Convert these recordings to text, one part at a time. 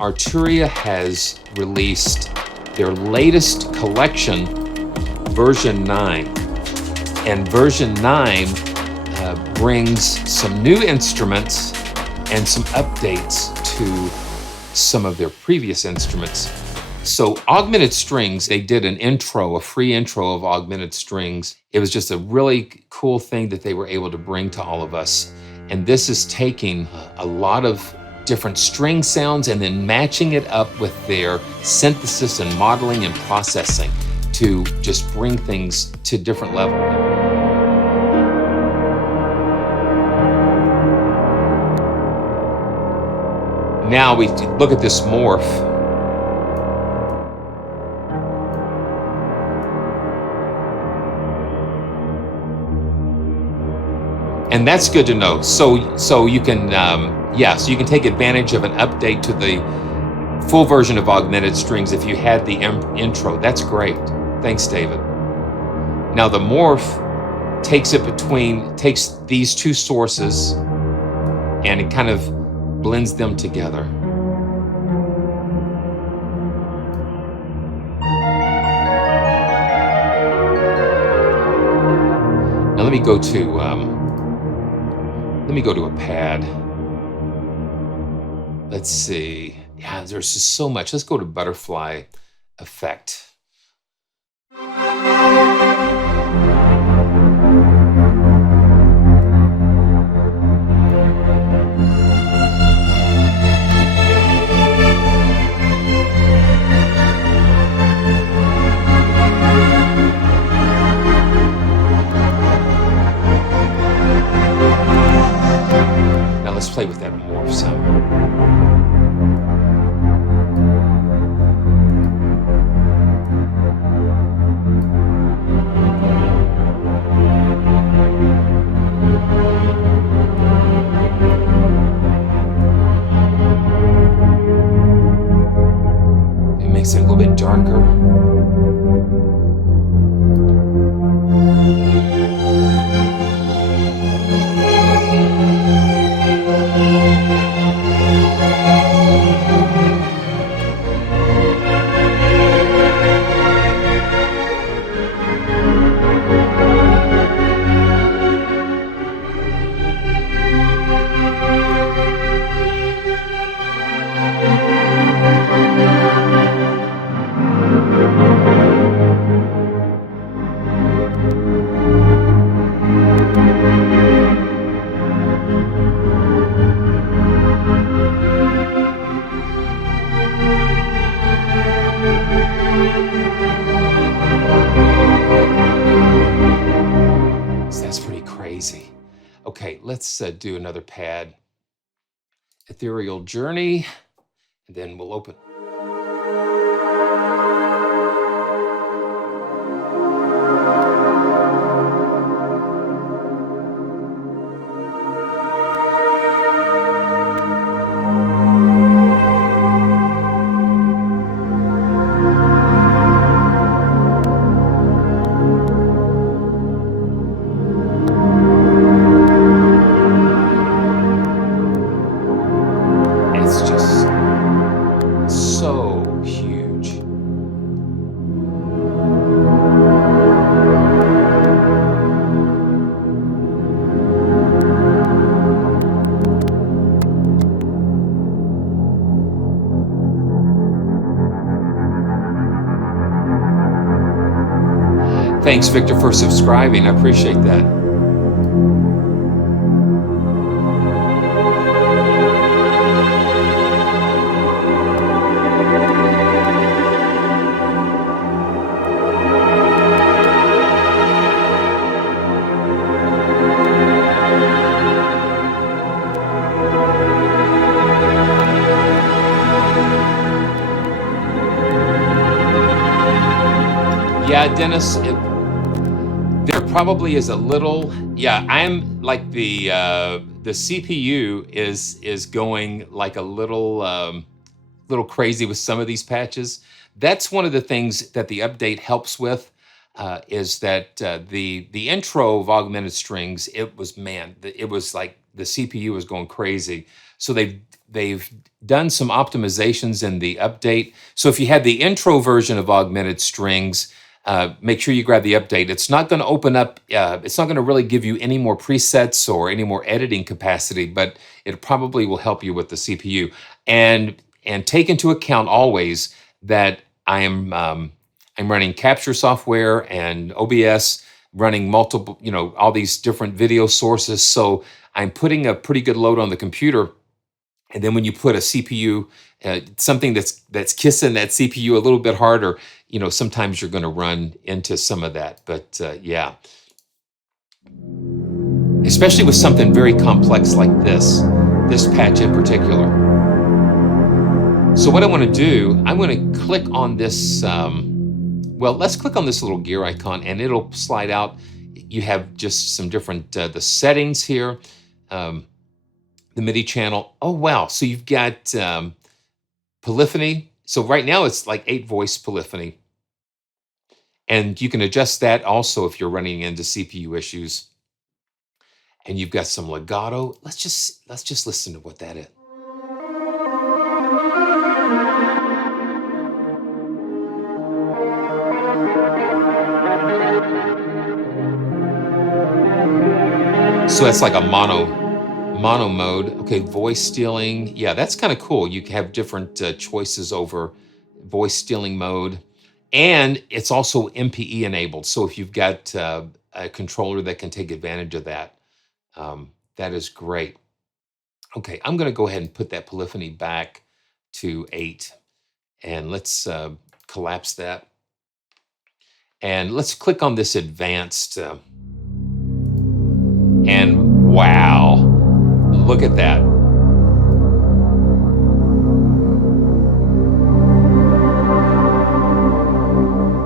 Arturia has released their latest collection, version 9. And version 9 brings some new instruments and some updates to some of their previous instruments. So Augmented Strings, they did an intro, a free intro of Augmented Strings. It was just a really cool thing that they were able to bring to all of us. And this is taking a lot of different string sounds and then matching it up with their synthesis and modeling and processing to just bring things to a different level. Now we look at this morph. And that's good to know. So you can, so you can take advantage of an update to the full version of Augmented Strings if you had the intro. That's great. Thanks, David. Now the morph takes these two sources and it kind of blends them together. Now let me go to a pad. Let's see. Yeah, there's just so much. Let's go to butterfly effect. Let's play with that morph sound. It makes it a little bit darker. Okay, let's do another pad. Ethereal Journey, and then we'll open. Thanks, Victor, for subscribing. I appreciate that. Yeah, Dennis, there probably is a little, I'm like the CPU is going like a little crazy with some of these patches. That's one of the things that the update helps with, is that the intro of Augmented Strings, it was like the CPU was going crazy. So they've done some optimizations in the update. So if you had the intro version of Augmented Strings, make sure you grab the update. It's not going to open up, it's not going to really give you any more presets or any more editing capacity, but it probably will help you with the CPU. And take into account always that I'm running capture software and OBS, running multiple, all these different video sources. So I'm putting a pretty good load on the computer. And then when you put a CPU, something that's kissing that CPU a little bit harder, sometimes you're going to run into some of that. But yeah, especially with something very complex like this patch in particular. So what I want to do, I'm going to click on this. Well, let's click on this little gear icon, and it'll slide out. You have just some different the settings here. The MIDI channel. Oh, wow. So you've got polyphony. So right now it's like 8-voice polyphony. And you can adjust that also if you're running into CPU issues. And you've got some legato. Let's just listen to what that is. So that's like a mono mode. Okay, voice stealing. Yeah, that's kind of cool. You can have different choices over voice stealing mode. And it's also MPE enabled. So if you've got a controller that can take advantage of that, that is great. Okay, I'm going to go ahead and put that polyphony back to 8. And let's collapse that. And let's click on this advanced. And wow, look at that.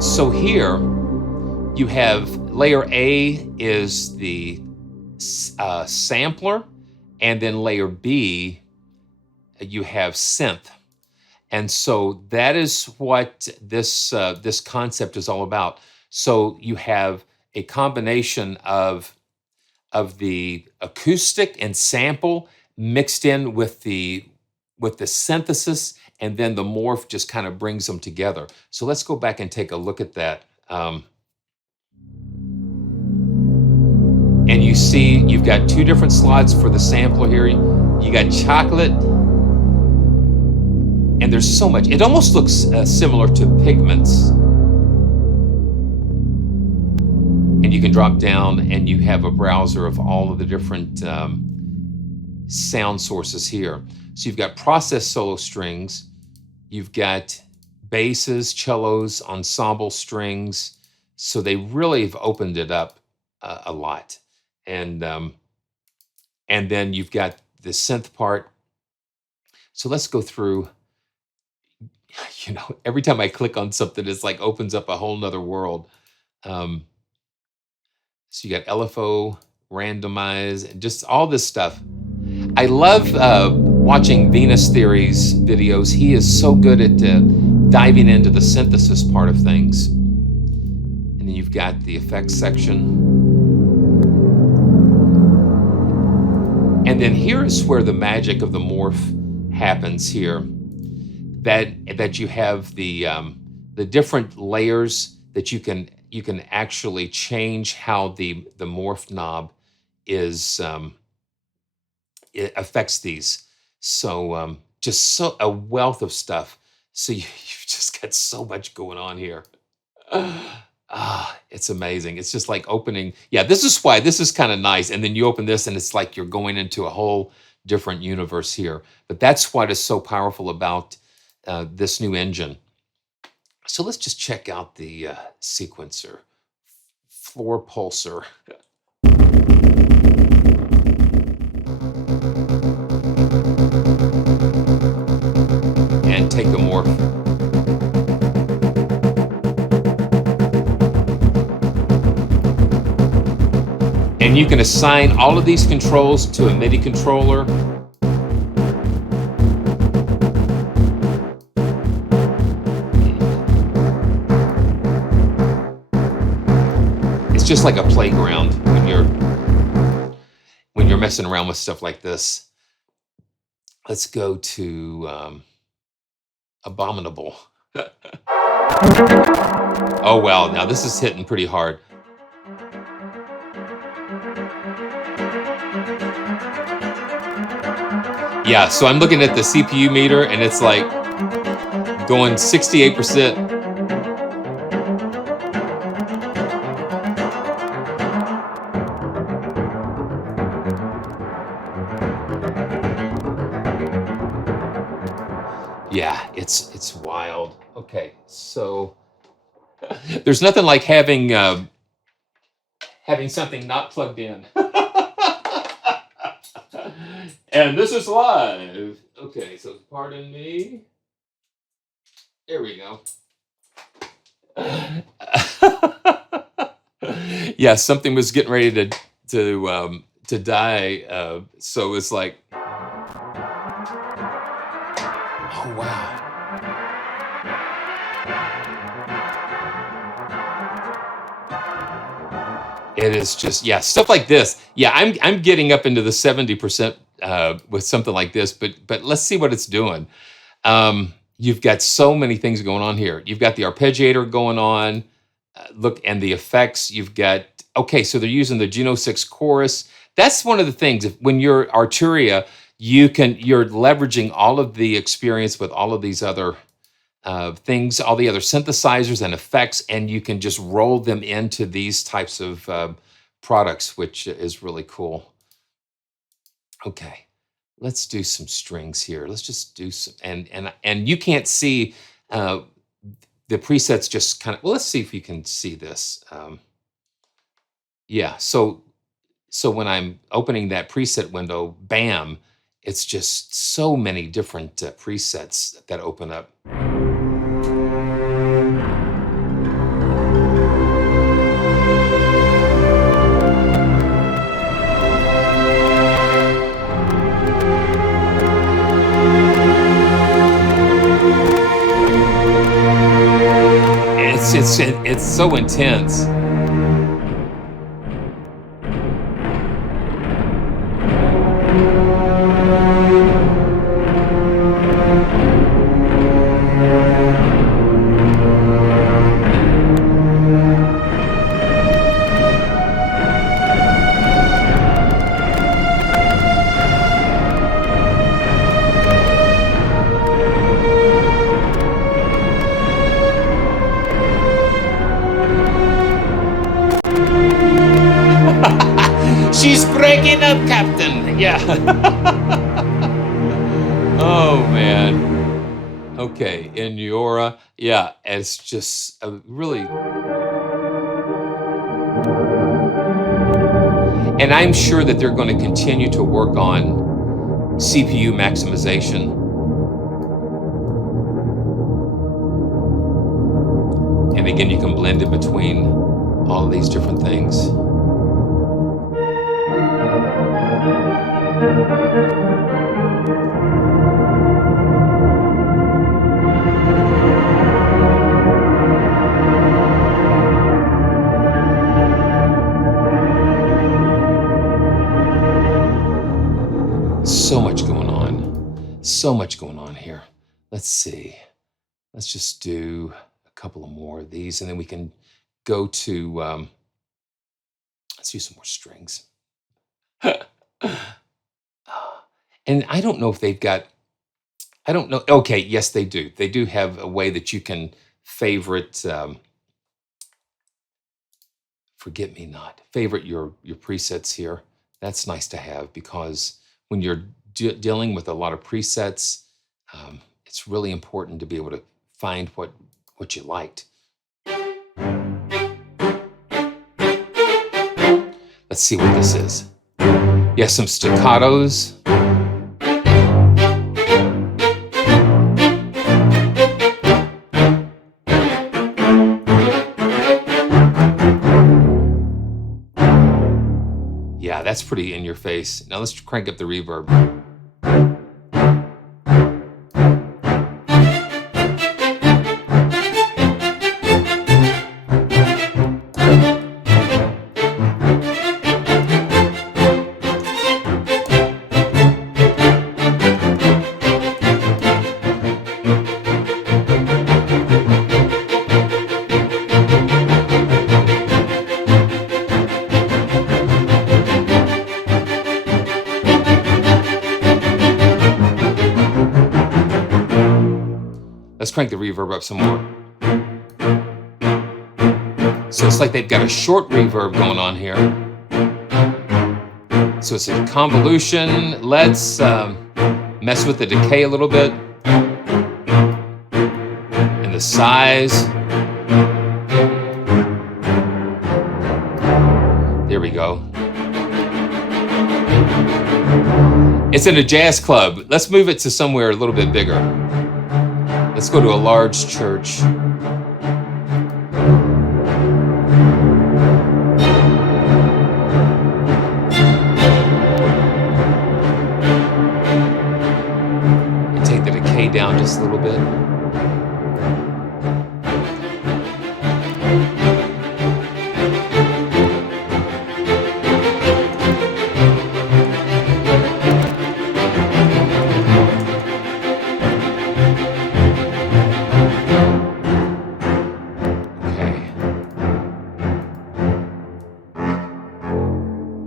So here you have layer A is the sampler, and then layer B, you have synth. And so that is what this concept is all about. So you have a combination of the acoustic and sample mixed in with the synthesis, and then the morph just kind of brings them together. So let's go back and take a look at that. And you see you've got 2 different slots for the sampler here. You got chocolate, and there's so much. It almost looks similar to Pigments. And you can drop down and you have a browser of all of the different sound sources here. So you've got processed solo strings, you've got basses, cellos, ensemble strings. So they really have opened it up a lot. And then you've got the synth part. So let's go through. Every time I click on something, it's like opens up a whole nother world. So you got LFO, randomize, and just all this stuff. I love watching Venus Theory's videos. He is so good at diving into the synthesis part of things. And then you've got the effects section. And then here is where the magic of the morph happens here. That you have the different layers that you can actually change how the morph knob is it affects these. So just a wealth of stuff. So you've just got so much going on here. It's amazing. It's just like opening. Yeah, this is why this is kind of nice. And then you open this and it's like you're going into a whole different universe here. But that's what is so powerful about this new engine. So let's just check out the sequencer, floor pulsar. And take a morph. And you can assign all of these controls to a MIDI controller. It's just like a playground when you're you're messing around with stuff like this. Let's go to Abominable. Oh, wow. Now this is hitting pretty hard. Yeah, so I'm looking at the CPU meter and it's like going 68%. Yeah, it's wild. Okay, so there's nothing like having something not plugged in. And this is live. Okay, so pardon me. There we go. Yeah, something was getting ready to die. So it's like, oh wow. It is just, yeah, stuff like this. Yeah, I'm getting up into the 70% with something like this, but let's see what it's doing. You've got so many things going on here. You've got the arpeggiator going on. Look, and the effects. You've got, okay, so they're using the Juno 6 chorus. That's one of the things. When you're Arturia, you're leveraging all of the experience with all of these other things, all the other synthesizers and effects, and you can just roll them into these types of products, which is really cool. Okay, let's do some strings here. Let's just do some, and you can't see the presets just kind of, well, let's see if you can see this. Yeah, so when I'm opening that preset window, bam, it's just so many different presets that open up. It's so intense. She's breaking up, Captain. Yeah. Oh, man. Okay, in Eura. Yeah, it's just a really... And I'm sure that they're going to continue to work on CPU maximization. And again, you can blend in between all of these different things. So much going on. So much going on here. Let's see. Let's just do a couple of more of these, and then we can go to, let's do some more strings. And I don't know if they've got, I don't know. Okay, yes, they do. They do have a way that you can favorite, forget me not, favorite your presets here. That's nice to have, because when you're dealing with a lot of presets, it's really important to be able to find what you liked. Let's see what this is. Yeah, some staccatos. Yeah, that's pretty in your face. Now let's crank up the reverb. Let's crank the reverb up some more. So it's like they've got a short reverb going on here. So it's a convolution. Let's mess with the decay a little bit. And the size. There we go. It's in a jazz club. Let's move it to somewhere a little bit bigger. Let's go to a large church. And take the decay down just a little bit.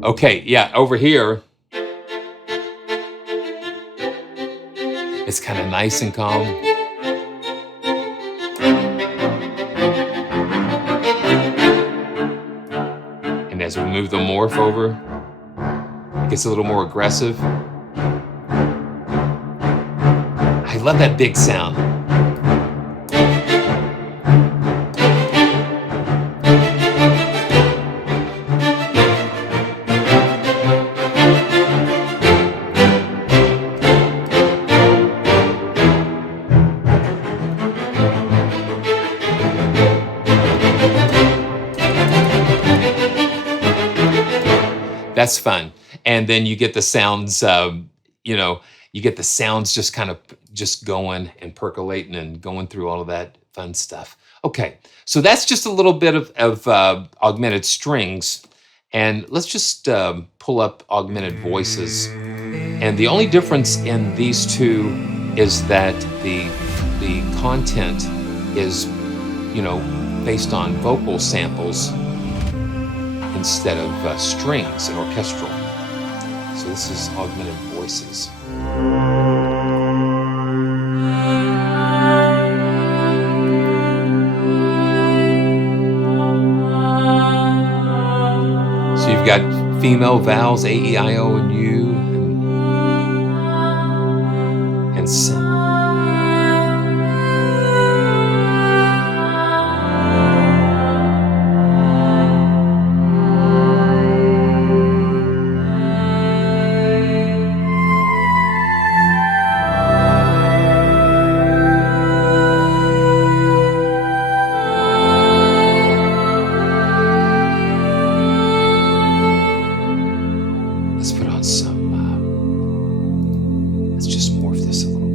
Okay, yeah, over here, it's kind of nice and calm. And as we move the morph over, it gets a little more aggressive. I love that big sound. That's fun. And then you get the sounds, you get the sounds just kind of just going and percolating and going through all of that fun stuff. Okay, so that's just a little bit of augmented strings. And let's just pull up Augmented Voices. And the only difference in these two is that the content is, based on vocal samples instead of strings and orchestral. So this is Augmented Voices. So you've got female vowels, A, E, I, O, and U, and sin. Let's put on some, let's just morph this a little bit.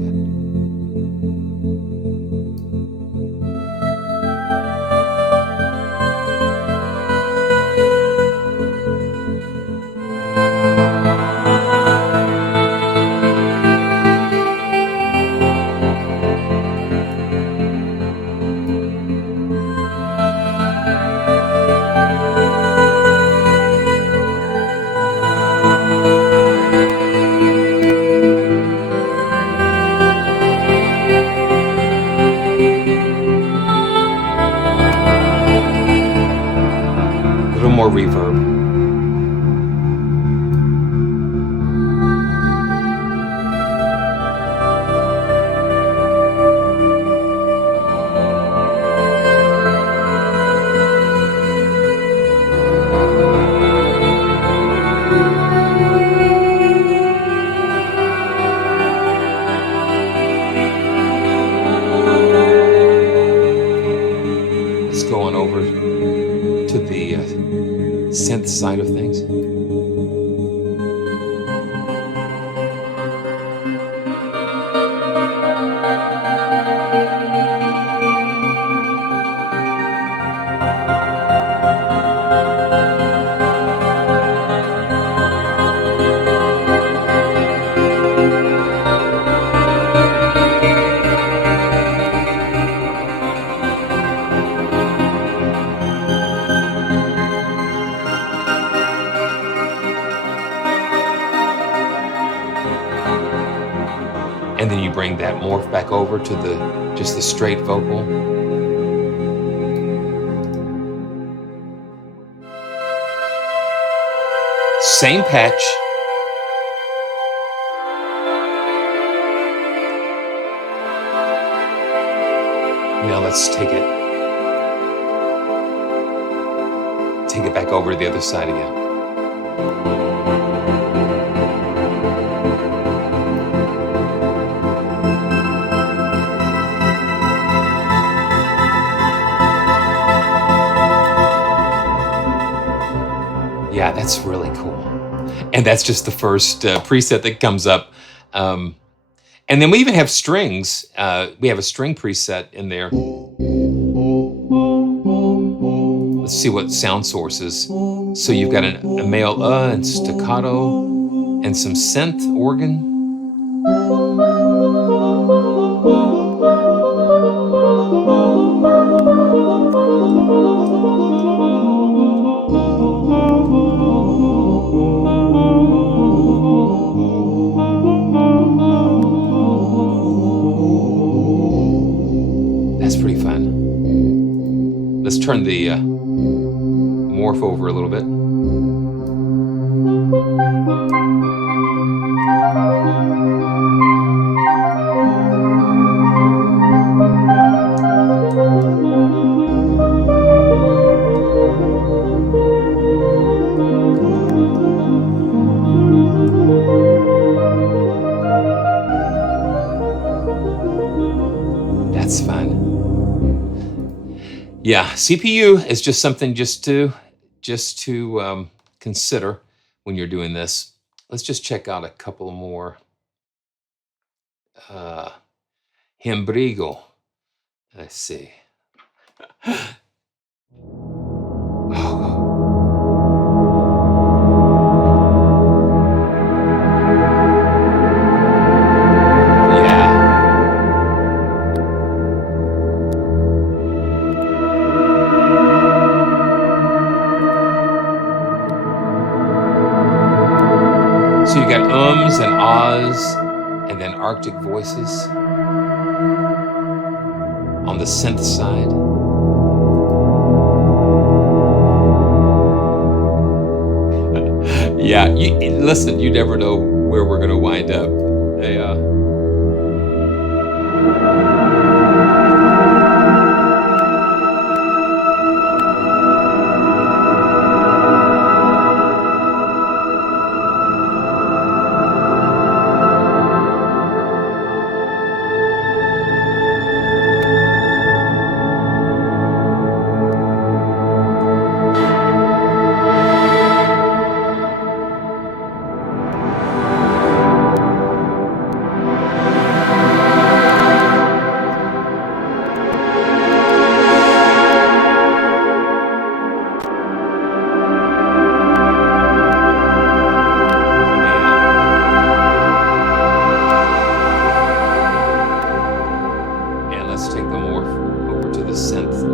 More reverb. Let's go on over to the synth side of things. And then you bring that morph back over to the Just the straight vocal. Same patch. Now let's take it back over to the other side again. Yeah, that's really cool. And that's just the first preset that comes up. And then we even have strings. We have a string preset in there. Let's see what sound sources. So you've got a male and staccato and some synth organ. That's pretty fun. Let's turn the morph over a little bit. That's fun. Yeah, CPU is just something just to consider when you're doing this. Let's just check out a couple more. Hembrigo. Let's see. Oh. Yeah. So you got ums and ahs, and then Arctic voices on the synth side. Yeah, listen, you never know where we're going to wind up. And let's take the morph over to the synth.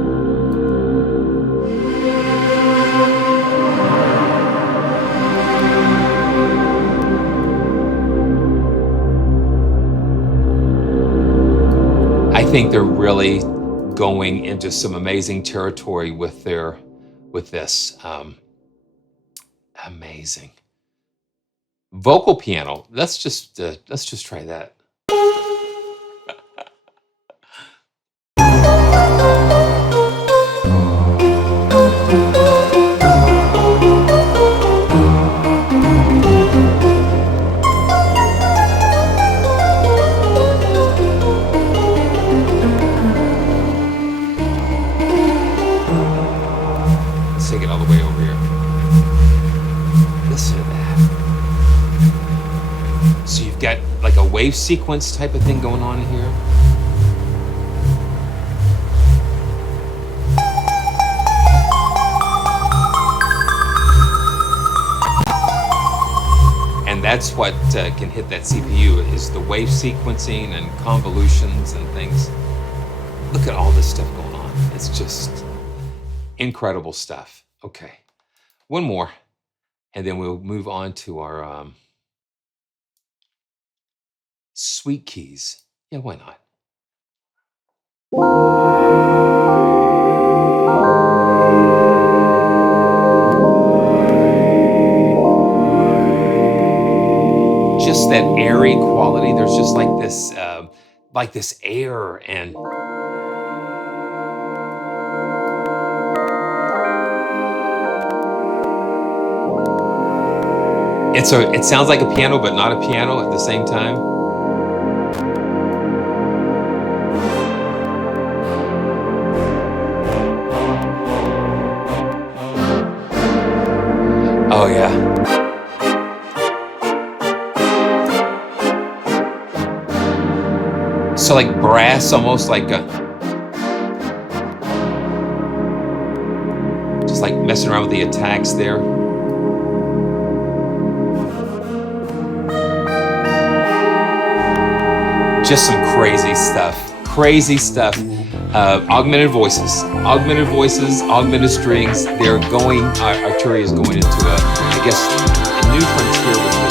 I think they're really going into some amazing territory with this. Amazing. Vocal piano. Let's just try that. Let's take it all the way over here. Listen to that. So you've got like a wave sequence type of thing going on here. And that's what can hit that CPU is the wave sequencing and convolutions and things. Look at all this stuff going on. It's just incredible stuff. Okay, one more, and then we'll move on to our sweet keys. Yeah, why not? like this air, and it sounds like a piano, but not a piano at the same time. Oh yeah. So like brass, almost like just like messing around with the attacks there. Just some crazy stuff. Augmented voices, augmented strings. They're going, Arturia is going into I guess, a new frontier with